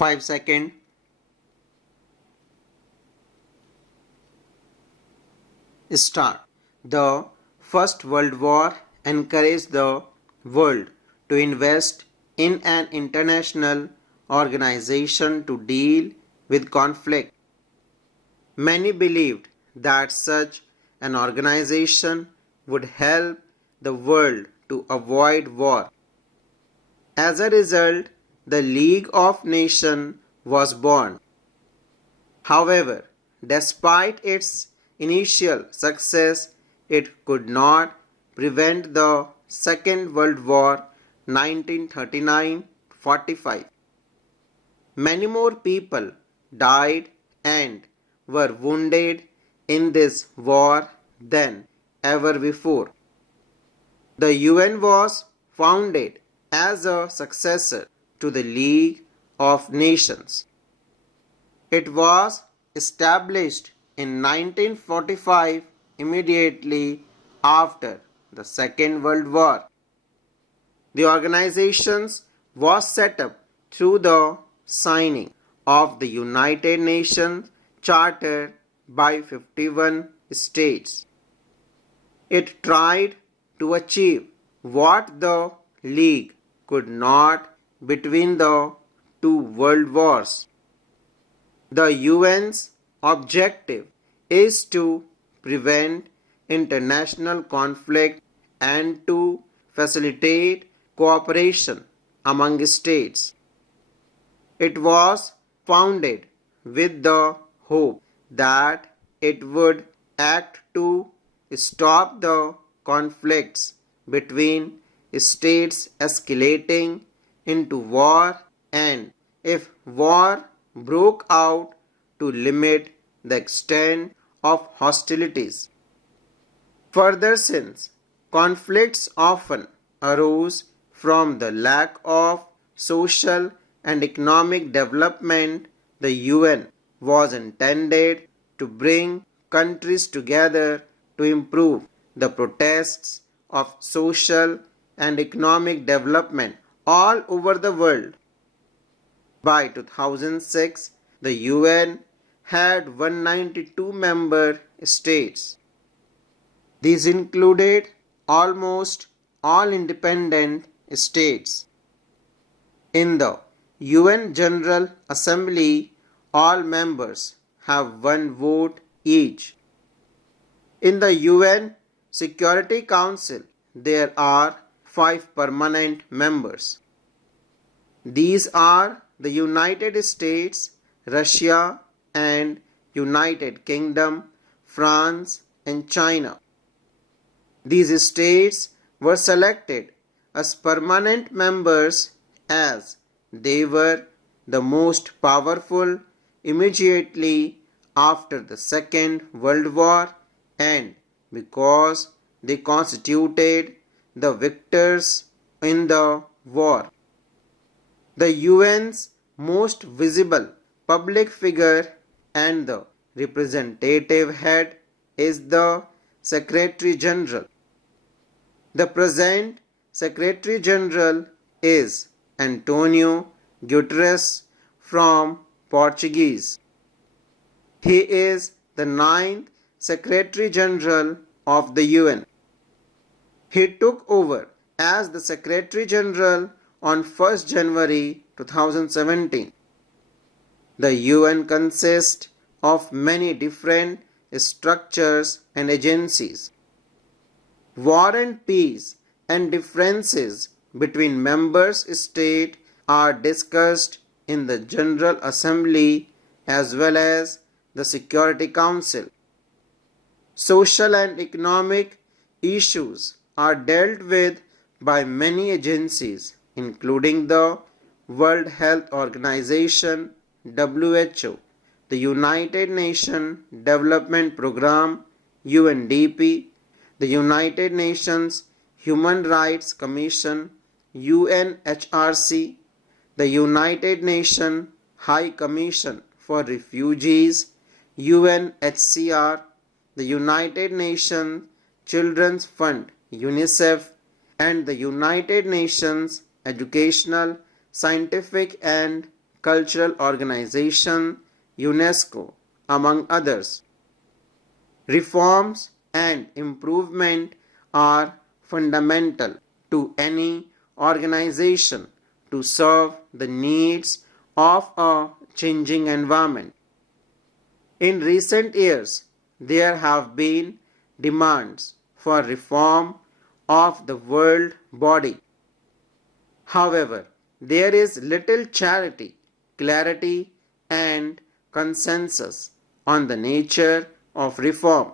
5 seconds. Start. The First World War encouraged the world to invest in an international organization to deal with conflict. Many believed that such an organization would help the world to avoid war. As a result, the League of Nations was born. However, despite its initial success, it could not prevent the Second World War 1939-45. Many more people died and were wounded in this war than ever before. The UN was founded as a successor to the League of Nations. It was established in 1945, immediately after the Second World War. The organization was set up through the signing of the United Nations Charter by 51 states. It tried to achieve what the League could not between the two world wars. The UN's objective is to prevent international conflict and to facilitate cooperation among states. It was founded with the hope that it would act to stop the conflicts between states escalating into war, and if war broke out, to limit the extent of hostilities. Further, since conflicts often arose from the lack of social and economic development, the UN was intended to bring countries together to improve the protests of social and economic development all over the world. By 2006, the UN had 192 member states. These included almost all independent states. In the UN General Assembly, all members have one vote each. In the UN Security Council, there are 5 permanent members. These are the United States, Russia, and United Kingdom, France, and China. These states were selected as permanent members as they were the most powerful immediately after the Second World War and because they constituted the victors in the war. The UN's most visible public figure and the representative head is the Secretary General. The present Secretary General is Antonio Guterres from Portuguese. He is the 9th Secretary General of the UN. He took over as the Secretary General on 1st January 2017. The UN consists of many different structures and agencies. War and peace and differences between member states are discussed in the General Assembly as well as the Security Council. Social and economic issues are dealt with by many agencies, including the World Health Organization (WHO), the United Nations Development Programme (UNDP), the United Nations Human Rights Commission (UNHRC), the United Nations High Commission for Refugees (UNHCR), the United Nations Children's Fund (UNICEF), and the United Nations Educational, Scientific and Cultural Organization, UNESCO, among others. Reforms and improvement are fundamental to any organization to serve the needs of a changing environment. In recent years, there have been demands for reform of the world body. However, there is little clarity, and consensus on the nature of reform.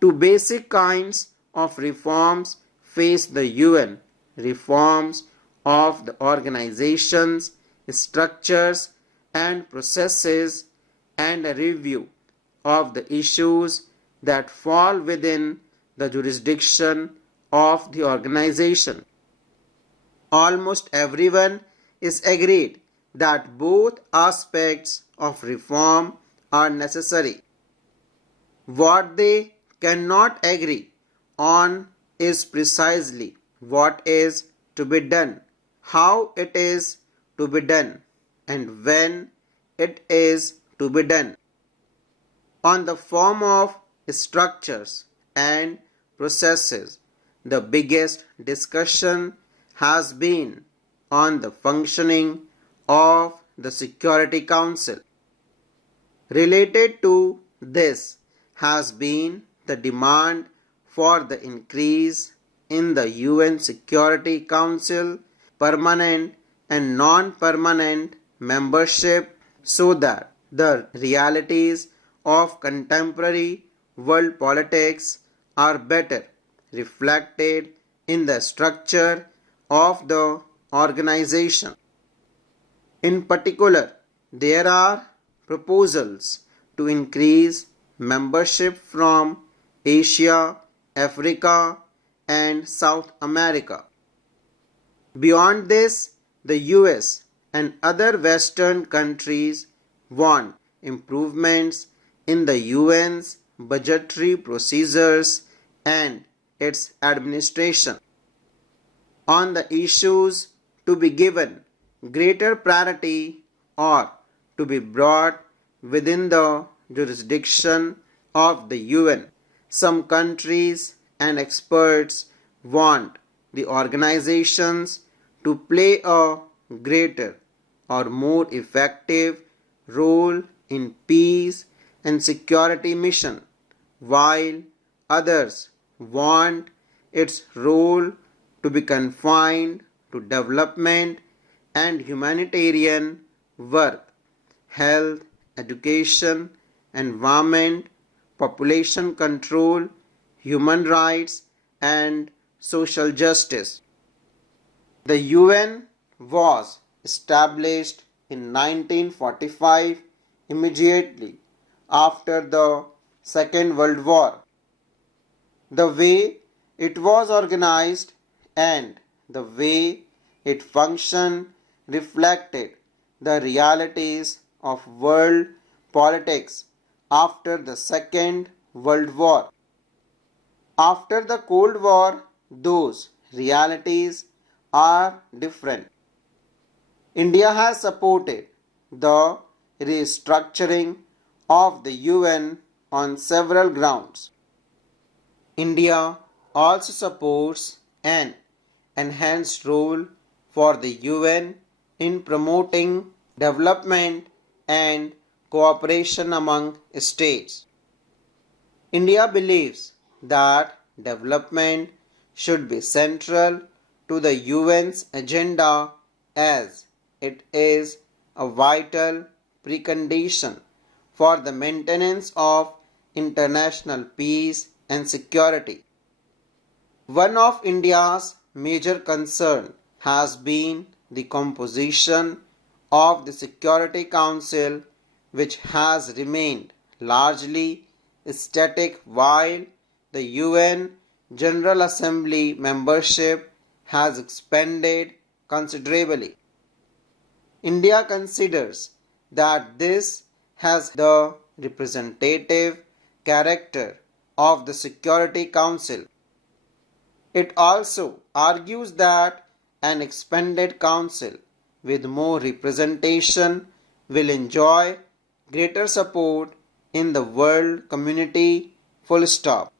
Two basic kinds of reforms face the UN: reforms of the organization's structures and processes, and a review of the issues that fall within the jurisdiction of the organization. Almost everyone is agreed that both aspects of reform are necessary. What they cannot agree on is precisely what is to be done, how it is to be done, and when it is to be done. On the form of structures and processes, the biggest discussion has been on the functioning of the Security Council. Related to this has been the demand for the increase in the UN Security Council permanent and non-permanent membership so that the realities of contemporary world politics are better reflected in the structure of the organization. In particular, there are proposals to increase membership from Asia, Africa, and South America. Beyond this, the US and other Western countries want improvements in the UN's budgetary procedures and its administration. On the issues to be given greater priority or to be brought within the jurisdiction of the UN, some countries and experts want the organizations to play a greater or more effective role in peace and security mission, while others want its role to be confined to development and humanitarian work, health, education, environment, population control, human rights, and social justice. The UN was established in 1945, immediately after the Second World War. The way it was organized and the way it functioned reflected the realities of world politics after the Second World War. After the Cold War, those realities are different. India has supported the restructuring of the UN on several grounds. India also supports an enhanced role for the UN in promoting development and cooperation among states. India believes that development should be central to the UN's agenda, as it is a vital precondition for the maintenance of international peace and security. One of India's major concerns has been the composition of the Security Council, which has remained largely static while the UN General Assembly membership has expanded considerably. India considers that this has the representative character of the Security Council. It also argues that an expanded council with more representation will enjoy greater support in the world community. Full stop.